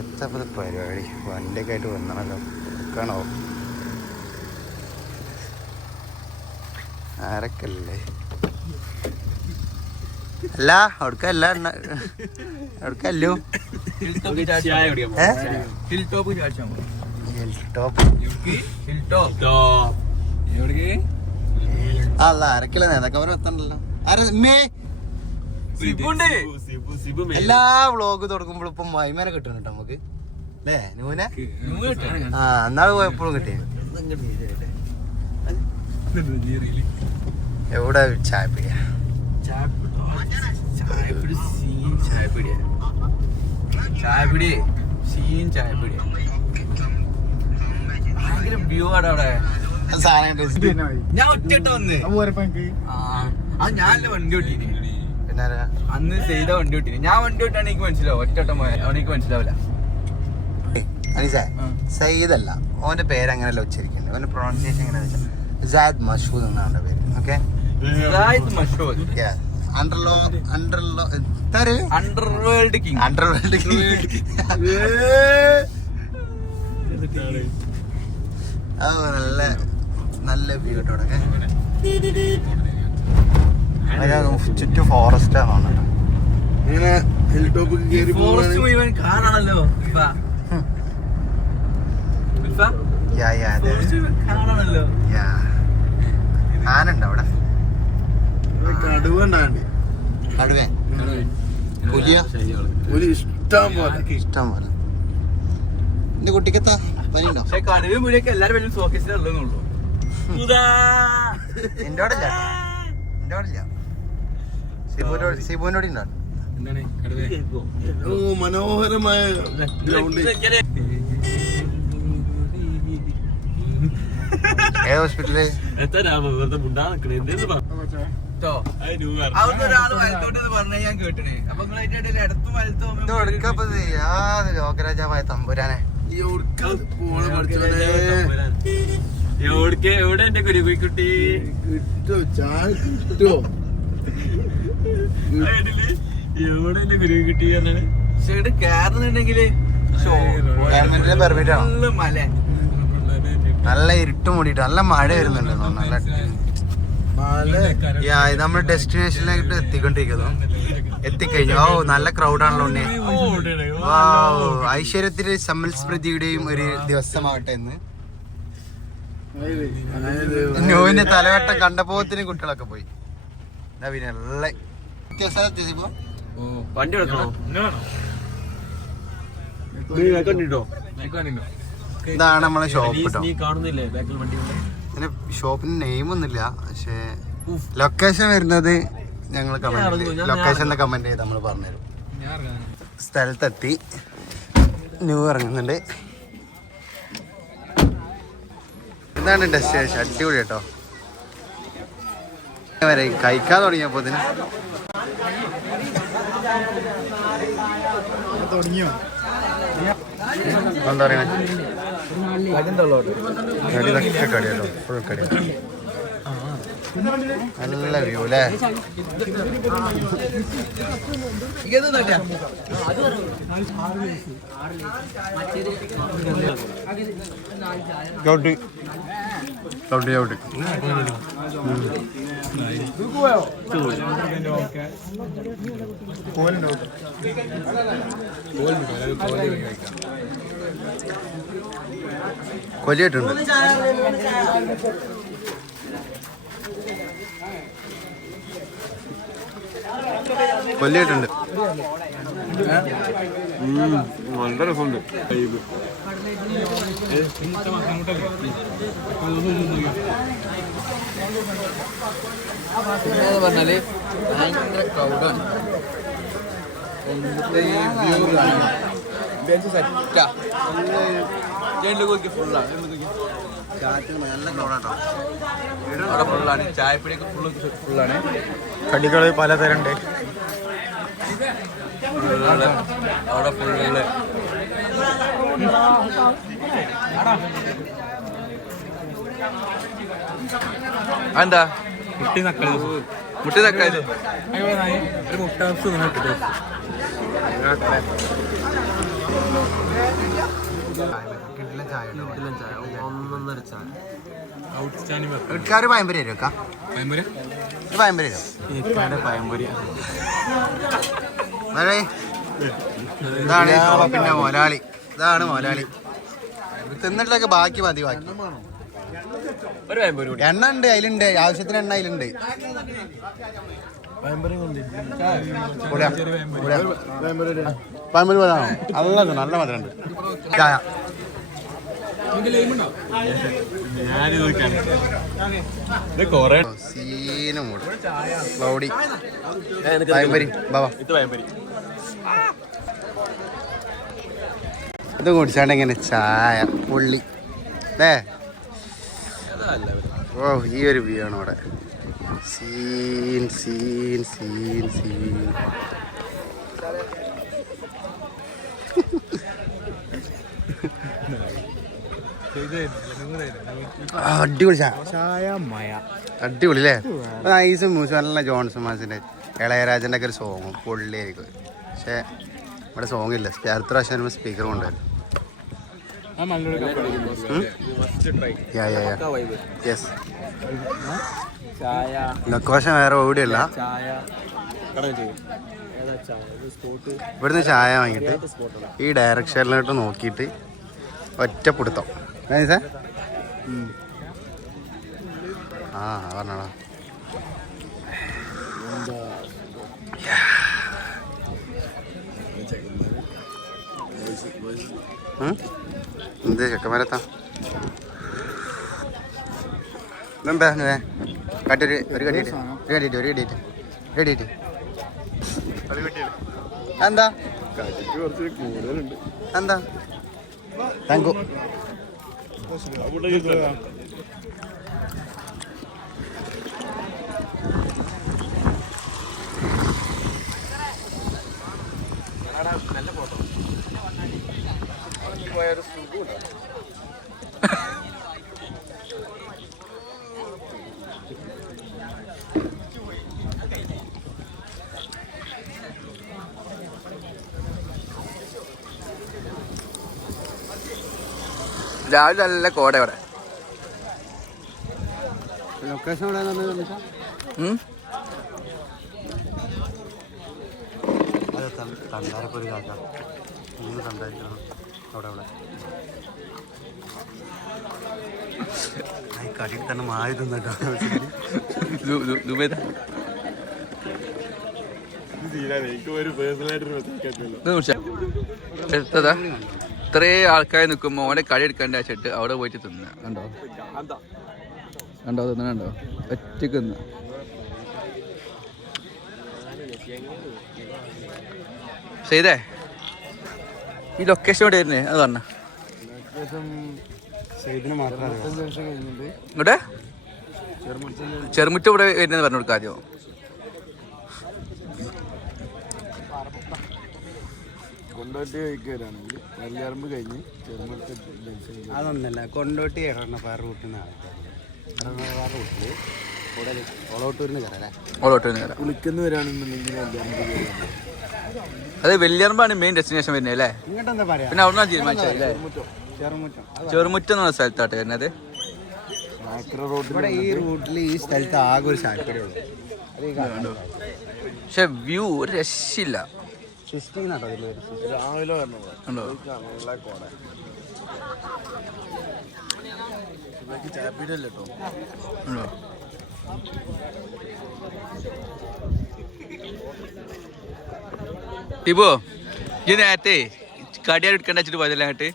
എത്തപ്പത് പരിപാടി വണ്ടിയൊക്കെ ആയിട്ട് വന്നണല്ലോ കാണോ ആരൊക്കെയല്ലേ അല്ല അവിടക്കല്ല അവിടക്കല്ലോ അല്ല ആരൊക്കെയല്ലേ നേതാക്കന്മാർ എത്തണ്ടല്ലോ എല്ലാ വ്ളോഗ് തുടങ്ങുമ്പോഴും ഇപ്പൊ മൈമേനെ കിട്ടും കേട്ടോ നമുക്ക് അല്ലേ നൂനെ ആ എന്നാൾ എപ്പോഴും കിട്ടിയ എവിടെ ചായപ്പിടിയ ഭയങ്കര വ്യൂ ആടാ അവിടെ. ഞാൻ ഒറ്റ വന്ന് ഞാനല്ലേ വണ്ടി ഓട്ടിന് അന്ന് ചെയ്ത വണ്ടി ഓട്ടിന്. ഞാൻ വണ്ടി ഓട്ടാണ് എനിക്ക് മനസ്സിലാവും. ഒറ്റട്ടം അവനെനിക്ക് മനസ്സിലാവില്ല. സയ്യിദല്ല ഓന്റെ പേര് അങ്ങനെയല്ല ഉച്ചരിക്കുന്നത്. ഓന്റെ പ്രൊണൗൺസിയേഷൻ എങ്ങനെയാണെന്ന് വെച്ചാൽ സാദ് മഷൂദ് എന്നാണ് പേര്. Okay underworld king. നല്ല നല്ല വ്യൂ കേട്ടോടൊക്കെ. ചുറ്റും ഫോറസ്റ്റ് ആണ്. ഇങ്ങനെ ഹിൽ ടോപ്പ് ഫോറസ്റ്റ് മുഴുവൻ കാണാണല്ലോ. കാണാണല്ലോ. ആനുണ്ട് അവിടെ. കടുവണ്ടാണ്ട് കടുവ പുലിയ പുലി ഇഷ്ടം പോലെ എന്റെ കുട്ടിക്കെത്താ പനിയുണ്ടോ? പക്ഷെ കടുവയും പുലിയൊക്കെ എല്ലാരും വലിയ സോക്കേസിലുള്ളൂ. എന്റെ അവിടെ ഇല്ല എന്റെ അവിടെ ഇല്ല. സിബുവിനോട് ഉണ്ടാവും. ഓ മനോഹരമായ ഗ്രൗണ്ട്. ഏത് ഹോസ്പിറ്റല്? ഒരാള് വലത്തോട്ട് പറഞ്ഞ ഞാൻ കേട്ടണേ. അപ്പൊ നിങ്ങൾ ഇടത്തും വലത്തും ലോകരാജാവായ തമ്പുരാനെ എവിടെ എന്റെ കുരുകുട്ടി കിട്ടോ ചായ കിട്ടോ എവിടെ എന്റെ കുരുകുട്ടി പക്ഷെ കേറുന്നുണ്ടെങ്കില് പെർമിറ്റ് ആണ്. മല നല്ല ഇരുട്ട് മൂടിയിട്ട് നല്ല മഴ വരുന്നുണ്ട്. നല്ല നമ്മുടെ ഡെസ്റ്റിനേഷനിലായിട്ട് എത്തിക്കഴിഞ്ഞു. ഓ നല്ല ക്രൗഡാണല്ലോ. ഐശ്വര്യത്തിന്റെ സമ്മൽസ്മൃതിയുടെയും ഒരു ദിവസമാകട്ടെ എന്ന്. നോവിന്റെ തലവട്ടം കണ്ടപ്പോത്തിന് കുട്ടികളൊക്കെ പോയി. പിന്നെ വണ്ടി ഇതാണ് നമ്മളെ ഷോപ്പ് കേട്ടോ. പിന്നെ ഷോപ്പിന് നെയിം ഒന്നുമില്ല. പക്ഷേ ലൊക്കേഷൻ വരുന്നത് ഞങ്ങൾ ലൊക്കേഷന്റെ കമന്റ് ചെയ്ത് നമ്മൾ പറഞ്ഞുതരും. സ്ഥലത്തെത്തി. ന്യൂ ഇറങ്ങുന്നുണ്ട്. ഇതാണ് ഡെസ്റ്റിനേഷൻ. അടിപൊളി കേട്ടോ. വരെ കഴിക്കാൻ തുടങ്ങിയപ്പോ എന്താ പറയണേ? കടിയൊക്കെ കടിയല്ലോ. ഫുൾ കടി. നല്ല വ്യൂ അല്ലേ? ചവിട്ടി ചവിട്ടി ചവിട്ടി കൊല്ലിയിട്ടുണ്ട്. കൊല്ലിയിട്ടുണ്ട്. നല്ല രസമുണ്ട്. പറഞ്ഞാല് ഭയങ്കര ക്രൗഡാണ്. സെറ്റാ ഫുള്ളാണ്. നല്ല ക്രൗഡാട്ടോ. അവിടെ ഫുള്ളാണ്. ചായപ്പൊടിയൊക്കെ ഫുള്ളാണ്. കടികൾ പലതരം ഉണ്ട് അവിടെ ഫുള്ള്. എന്താ മുട്ടി തക്കാളി ഒരു മുട്ട ചായ ഒന്നൊന്നര ചായ ഇക്കാര് പയമ്പരി തരും അക്ക പയമ്പരി തരും ഇതാണ് ഈ ഷോപ്പിന്റെ മുതലാളി. ഇതാണ് മുതലാളി. തിന്നിട്ടൊക്കെ ബാക്കി മതി. ബാക്കി എണ്ണ ഉണ്ട്, അതിലുണ്ട്. ആവശ്യത്തിന് എണ്ണ അതിലുണ്ട്. പയമ്പരി വേണോ? നല്ല മധുരം ഉണ്ട്. ചായ സീനും മൂട് ക്ലൗഡി പയമ്പരി ബാബാ. ഇത് കുടിച്ചാണ്ട് എങ്ങനെ ചായ പുള്ളി അല്ലേ? ഓ ഈ ഒരു വ്യൂ ആണ് ഇവിടെ. Scene scene scene scene. അടിപൊളി ചായ മയ. അടിപൊളി അല്ലേ? നൈസും മൂസും നല്ല ജോൺസൺ മാസിന്റെ ഇളയരാജന്റെ ഒക്കെ ഒരു സോങ്ങും പൊള്ളിയായിരിക്കും. പക്ഷെ ഇവിടെ സോങ് ഇല്ല. അടുത്ത പ്രാവശ്യം സ്പീക്കർ കൊണ്ടുവരും. ലൊക്കേഷൻ വേറെ ഓടിയല്ല. ഇവിടുന്ന് ചായ വാങ്ങിയിട്ട് ഈ ഡയറക്ഷനിലോട്ട് നോക്കിയിട്ട് ഒറ്റ പിടുത്തം. ആ പറഞ്ഞോളാം. എന്ത് ചെക്കന്മാരെത്താം ഇതെന്താ കാട്ടൊരു ഒരു കടിയിട്ട് എന്താ എന്താ താങ്കു നല്ല ഫോട്ടോ പോയൊരു സുഖമില്ല. രാവിലെ നല്ല കോട ഇവിടെ. ലൊക്കേഷൻ എവിടെ തണ്ടാരപ്പൊരു കാക്ക ഇന്ന് തണ്ടായിരിക്കണം അവിടെ അവിടെ കടിയിൽ തന്നെ മാറി തിന്നിട്ടോ. എടുത്തതാ ഇത്രേ ആൾക്കാർ നിൽക്കുമ്പോ ഓനെ കടി എടുക്കാണ്ട് വെച്ചിട്ട് അവിടെ പോയിട്ട് തിന്ന. കണ്ടോ കണ്ടോ തിന്നണോ? ഒറ്റക്ക് തിന്ന. ചെയ്തേ ഈ ലൊക്കേഷൻ എവിടെ വരുന്നേ അത് പറഞ്ഞ ഇവിടെ ചെറുമുറ്റ ഇവിടെ വരുന്നത് പറഞ്ഞു കൊടുക്കാം ആദ്യം. അതൊന്നല്ല കൊണ്ടോട്ടി എറണാകുളം റൂട്ടിൽ നിന്ന് ഓളോട്ടൂരിന് കയറാം. കുളിക്കുന്ന വരാണെന്നുണ്ടെങ്കിൽ അത് വെള്ളിയറമ്പാണ് മെയിൻ ഡെസ്റ്റിനേഷൻ വരുന്നത് അല്ലേ? പിന്നെ അവിടെ നിന്നാണ് തീരുമാനിച്ചല്ലേ? ചെറുമുറ്റം എന്നുള്ള സ്ഥലത്താട്ട് വരുന്നത്. ഇവിടെ ഈ റൂട്ടിൽ ഈ സ്ഥലത്ത് ആകെ ഒരു സാഹചര്യം. പക്ഷെ വ്യൂ ഒരു രക്ഷയില്ല. രാവിലെ ടിബോ ഈ നേരത്തെ കടിയാർ എടുക്കണ്ട വെച്ചിട്ട് പോയതല്ലേ അങ്ങോട്ട്?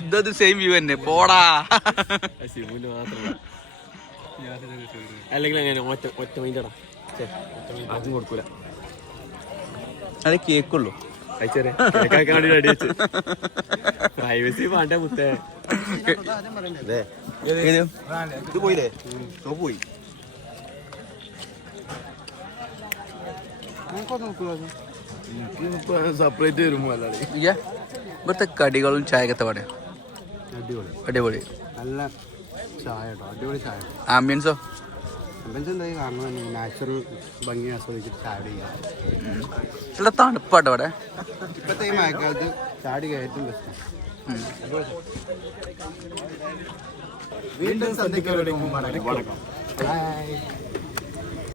ഇതൊരു സെയിം വ്യൂ തന്നെ പോടാ. അല്ലെങ്കിൽ കൊടുക്കൂല. അത് കേക്കുള്ളൂ. പ്രൈവസി വേണ്ട മുത്തേ. ഇത് പോയില്ലേ? പോയി സെപ്പറേറ്റ് വരുമ്പോ ഇവിടുത്തെ കടികളും ചായക്കത്തെ പാടെ അടിപൊളി. നല്ല ചായ കേട്ടോ, അടിപൊളി ചായ. ആംബിയൻസോ അമ്പലത്തിൽ എന്തായി കാണുന്നത് നാച്ചുറൽ ഭംഗി ആസ്വദിച്ചിട്ട് ചാടി ചെയ്യാം. നല്ല തണുപ്പാട്ടോ അവിടെ. ഇപ്പോഴത്തെ ഈ മഴക്കാലത്ത് ചാടി കയറ്റും ബെസ്റ്റ്. വീണ്ടും സന്ധിക്കലോടെ